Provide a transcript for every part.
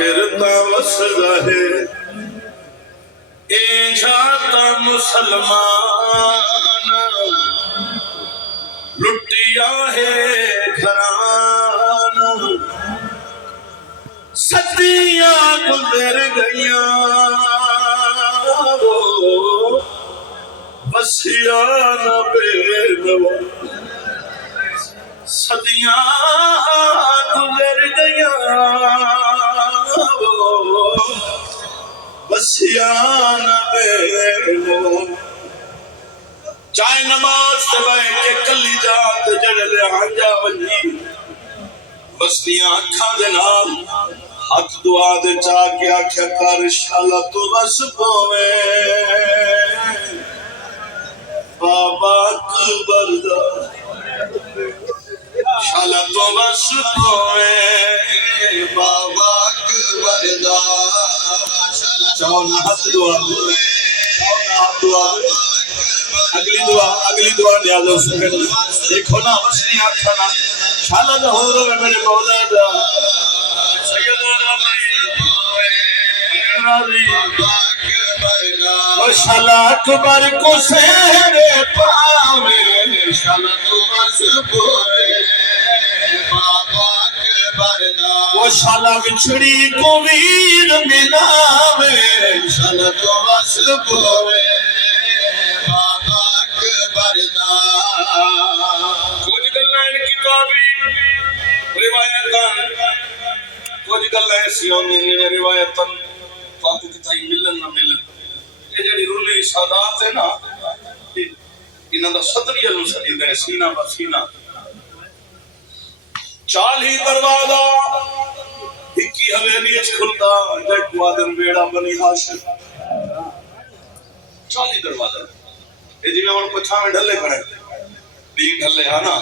آخر وسدا ہے اے جاتا مسلمان لٹیا ہے گھرانا صدیاں گزر گئیاں بسیاں بے نوا صدیاں گزر گئیاں بسیاں بے نوا چاہے نماز سے بیٹھ کے کلی جات جڑے آنجا ونجی بسیاں اکھاں دے نال ہاتھ دعا دے چاہ کے آکھیا کر شالا تو بس پوے بابا اکبر دا شالا تو بس پوے بابا اکبر دا چاہو نہ ہاتھ دعا دے چاہو نہ ہاتھ دعا دے اگلی دعا نیازہ سکن دیکھو نا مسنی آکھا نا شالا ظہور میں میرے مولا دا سیدہ راضی اور شالا اکبر کو سہرے پاوے شالا تو بس پوے بابا اکبر دا وہ شالا بچھڑی کو ویر ملاوے شالا تو بس پوے کچھ گلائن کتابی روایتاں کچھ گلائن سیونی روایتاں فاقو کتائی ملن نہ ملن یہ جڑی رولی سادات ہے نا انہاں دا صدری المسلی دے سینہ پر سینہ 40 دروازہ ہکی حویلی اچ کھلتا جٹ وادن بیڑا بنی ہاشم 40 دروازہ یہ جی میں ان کو چھاویں ڈھلے کھڑے دین ڈھلے ہاں نا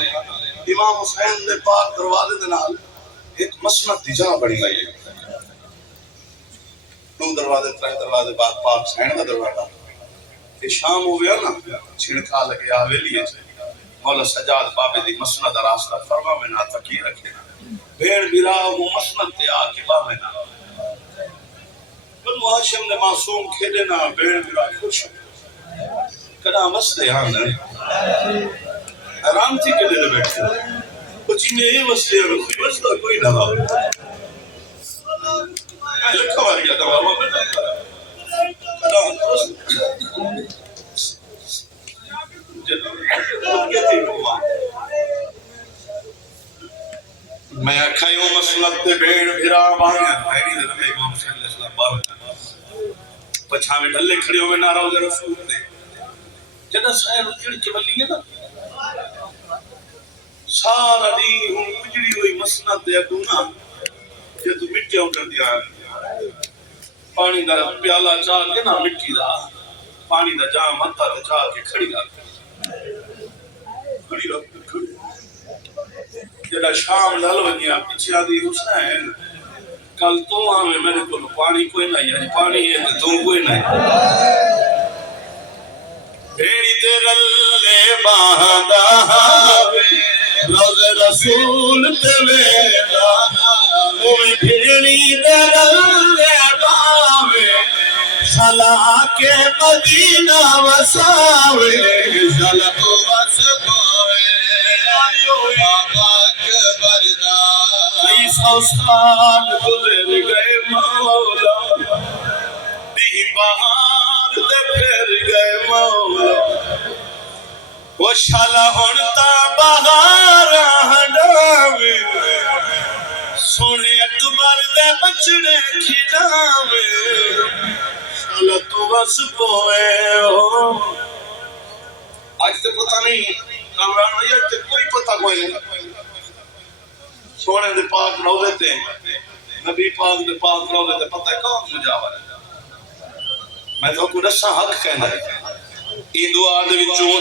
امام حسین دے پاک دروازے دے نال ایک مسند دی جگہ بڑی گئی ہے 2 دروازے 3 دروازے بعد پاک حسین دا دروازہ یہ شام ہو گیا نا چھڑکا لگے حویلی ہے مولا سجاد بابے دی مسند دا راستہ فرما میں نہ تکی رکھے بھیڑ بھرا وہ مسند تے آ کے بابے نا بنو ہاشم نے معصوم کھیلے نا بھیڑ بھرا خوش کنا مسئلے ہاں نہیں حرام تھی کہ دے بیٹھے کچھ انہیں یہ مسئلے ہیں مسئلہ کوئی نہ ہو میں لکھا ماری گیا تھا بابا کنا میں اکھائیوں مسلط دے بیڑ بھرا باہر بھیڑی دے رکھے امام حسین علیہ السلام باہر پچھا میں ڈھلے کھڑی ہوئے نعرہ ہوئے رسول دے جدہ سائر اجڑ کے بلی ہے نا سارا دی ہوں اجڑی ہوئی مسند دے اگونا کہ تو مٹیاں کر دیا پانی دا پیالہ چاہ کے نا مٹی دا پانی دا جام ہتھا تے چاہ کے کھڑی رکھ جدہ شام ڈھل ونیا پیچھے آدھی حسین کل تو آمیں میرے کو پانی کوئی نہیں ہے پانی ہے تو کوئی نہیں بھیڑی تے رلے باہدہ روز رسول تے ویدہ اوہ بھیڑی تے رلے باہوے شالا آکے مدینہ وساوے شالا تو بس پوے بابا اکبر دا 200 سال گزر گئے مولا دی بہار دے پھر گئے مولا وہ شالا ہونتا بہار ہڈاوے سونے اکبر دے بچڑے کھڑاوے شالا تو بس پوے آج تے پتہ نہیں کامران بھائی آج تے کوئی پتہ کوئی نہیں سونے دے پاک روزے تے نبی پاک دے پاک روزے تے پتہ ہے کون مجاور ہے میں تو کو رسا حق کہنا ہے ای دعا دے وچوں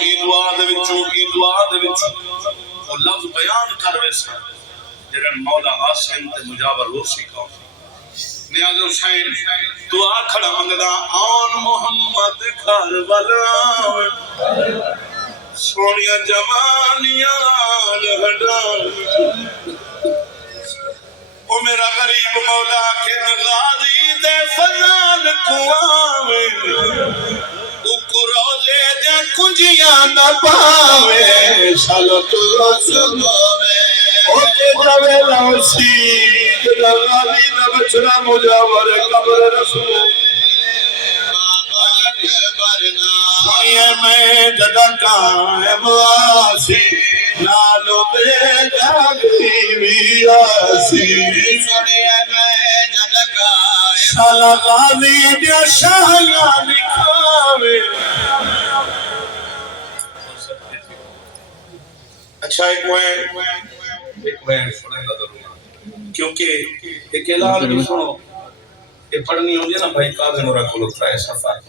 وہ لفظ بیان کر ویسا جنہاں مولا حسین تے مجاور روسی کہوں نیاز حسین دعا کھڑا منگدا آن محمد کربلا سونیاں جوانیاں ہڈا وہ میرا غریب مولا کے غازی دے فضال کو آوے کو روزے دے کنجیاں نہ پاوے شالت رسولے او کے جاوے لاؤسی جدا غازی نہ بچنا مجاور قبر رسول سوئے میں جدا قائم آسی نالو بے جاگی بھی آسی سوئے میں جدا قائم شالا غازی دیا شالا لکھاوے اچھا ایک وین سنے گا ضرور کیونکہ ایک اعلان بھی سنو یہ پڑھنی ہوندی ہے نا بھائی کاظم اور کل اترائے سفر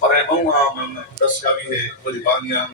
پر اے مہاں دسیا بھی ہے کچھ بانیاں